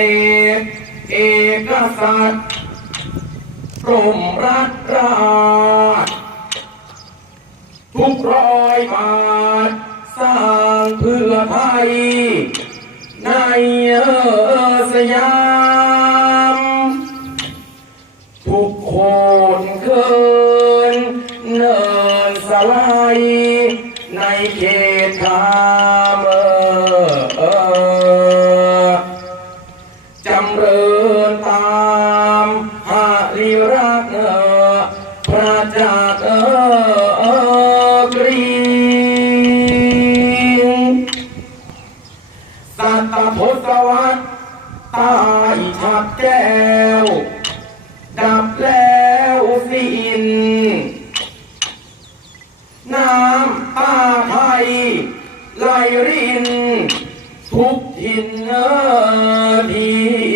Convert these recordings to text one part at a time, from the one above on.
ดกสัตย์กรมรัฐราชทุกร้อยบาทสร้างเพื่อไทยในสยาม ทุกคนเคินเนินสลด์ในเขตคาำเริญตามหาริรักเออพระจากเออกรีสัตทศวรรษตายฉับแก้ว ดับแล้วสิ้นน้ำตาไทยไหลรินทุกทินเนอที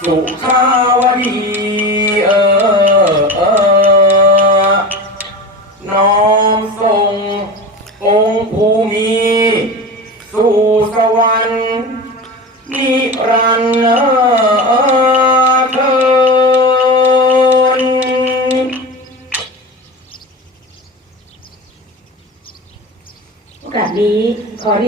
สุขาวดีเออเออน้อมทรงองค์ภูมิ สู่สวรรค์นิรันดร์เอทินโอกาสนี้ขอเรี